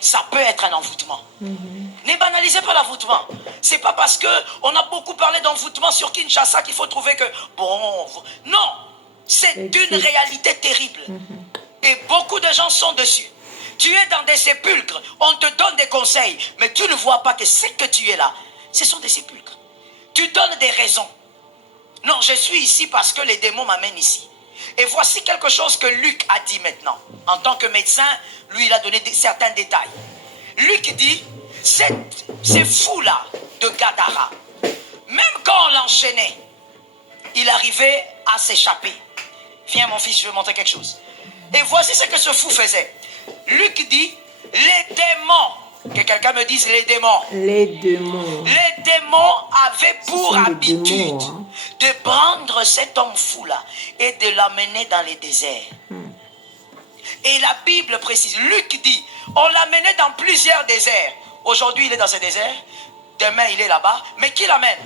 ça peut être un envoûtement. Ne banalisez pas l'envoûtement. C'est pas parce qu'on a beaucoup parlé d'envoûtement sur Kinshasa qu'il faut trouver que, bon, non, c'est une réalité terrible. Et beaucoup de gens sont dessus. Tu es dans des sépulcres, on te donne des conseils, mais tu ne vois pas que ce que tu es là, ce sont des sépulcres. Tu donnes des raisons. Non, je suis ici parce que les démons m'amènent ici. Et voici quelque chose que Luc a dit maintenant. En tant que médecin, lui, il a donné certains détails. Luc dit, ces fous-là de Gadara, même quand on l'enchaînait, il arrivait à s'échapper. Viens mon fils, je vais montrer quelque chose. Et voici ce que ce fou faisait. Luc dit, les démons, que quelqu'un me dise les démons. Les démons. Les démons avaient pour habitude de prendre cet homme fou-là et de l'amener dans les déserts. Et la Bible précise, Luc dit, on l'amenait dans plusieurs déserts. Aujourd'hui, il est dans ce désert. Demain, il est là-bas. Mais qui l'amène?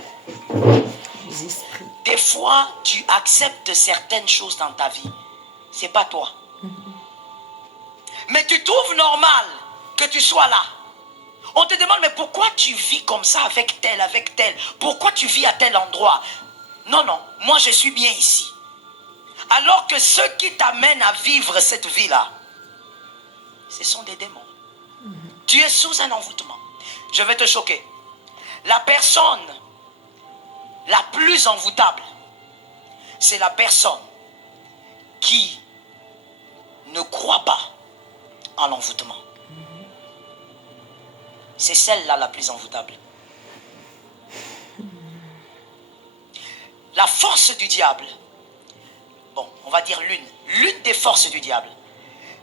Des fois, tu acceptes certaines choses dans ta vie. C'est pas toi. Mais tu trouves normal que tu sois là. On te demande, mais pourquoi tu vis comme ça avec tel? Pourquoi tu vis à tel endroit? Non, non, moi je suis bien ici. Alors que ceux qui t'amènent à vivre cette vie-là, ce sont des démons. Tu es sous un envoûtement. Je vais te choquer. La personne la plus envoûtable, c'est la personne qui ne croit pas en l'envoûtement. C'est celle-là la plus envoûtable. La force du diable, bon, on va dire l'une des forces du diable,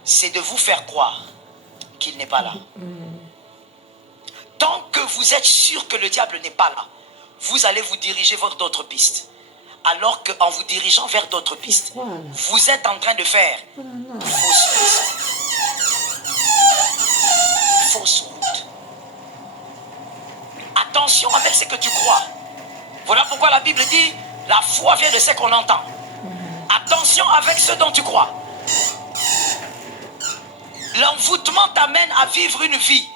c'est de vous faire croire qu'il n'est pas là. Tant que vous êtes sûr que le diable n'est pas là, vous allez vous diriger vers d'autres pistes. Alors qu'en vous dirigeant vers d'autres pistes, vous êtes en train de faire fausses pistes. Fausse route. Attention avec ce que tu crois. Voilà pourquoi la Bible dit, la foi vient de ce qu'on entend. Attention avec ce dont tu crois. L'envoûtement t'amène à vivre une vie.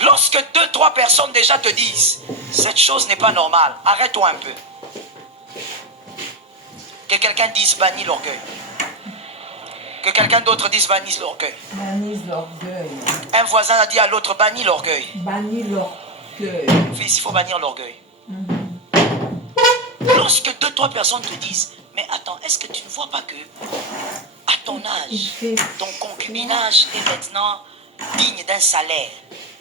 Lorsque 2-3 personnes déjà te disent, cette chose n'est pas normale, arrête-toi un peu. Que quelqu'un dise bannis l'orgueil. Que quelqu'un d'autre dise bannisse l'orgueil. Bannisse l'orgueil. Un voisin a dit à l'autre, bannis l'orgueil. Bannis l'orgueil. Fils, il faut bannir l'orgueil. Lorsque 2-3 personnes te disent, mais attends, est-ce que tu ne vois pas que à ton âge, ton concubinage est maintenant digne d'un salaire?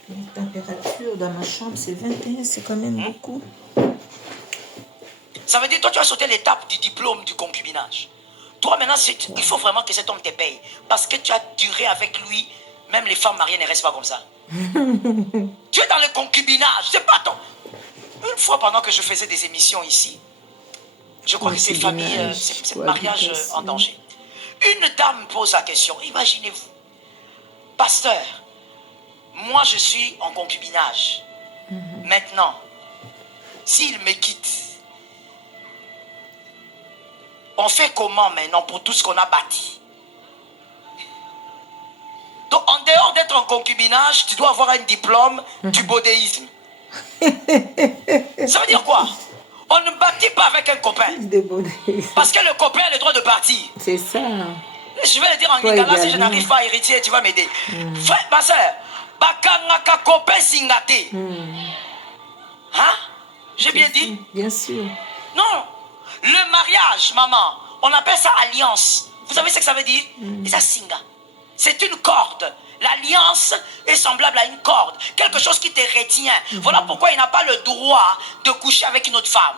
La température dans ma chambre, c'est 21, c'est quand même beaucoup. Ça veut dire, toi, tu as sauté l'étape du diplôme du concubinage. Toi, maintenant, il faut vraiment que cet homme te paye. Parce que tu as duré avec lui, même les femmes mariées ne restent pas comme ça. Tu es dans le concubinage, c'est pas ton... Une fois, pendant que je faisais des émissions ici, je crois que c'est famille, c'est mariage en danger. Une dame pose la question, imaginez-vous, pasteur, moi je suis en concubinage. Maintenant, s'il me quitte, on fait comment maintenant pour tout ce qu'on a bâti? Donc en dehors d'être en concubinage, tu dois avoir un diplôme du bodéisme. Ça veut dire quoi? On ne bâtit pas avec un copain. Parce que le copain a le droit de partir. C'est ça. Je vais le dire en lingala, si je n'arrive pas à hériter, tu vas m'aider. Frère, ma soeur, bakangaka copain singate. Hein? J'ai bien dit? Bien sûr. Non. Le mariage, maman, on appelle ça alliance. Vous savez ce que ça veut dire? Et ça, singa. C'est une corde. L'alliance est semblable à une corde. Quelque chose qui te retient. Voilà pourquoi il n'a pas le droit de coucher avec une autre femme.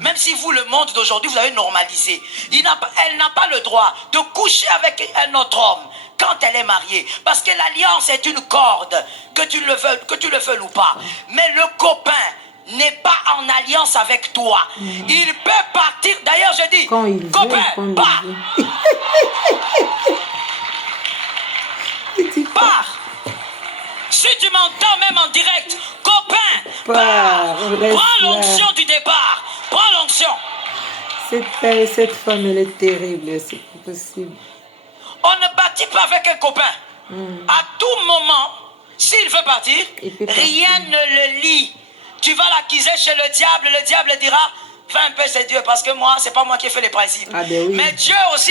Même si vous, le monde d'aujourd'hui, vous avez normalisé. Elle n'a pas le droit de coucher avec un autre homme quand elle est mariée. Parce que l'alliance est une corde, que tu le veuilles ou pas. Mais le copain n'est pas en alliance avec toi. Il peut partir. D'ailleurs, je dis, copain, pars. Pars. Si tu m'entends même en direct, copain, pars. Prends l'onction du départ. Prends l'onction. Cette femme, elle est terrible. C'est pas possible. On ne bâtit pas avec un copain. À tout moment, veut partir, rien ne le lie. Tu vas l'accuser chez le diable dira, fais un peu c'est Dieu, parce que moi, c'est pas moi qui ai fait les principes. Ah ben oui. Mais Dieu aussi dit,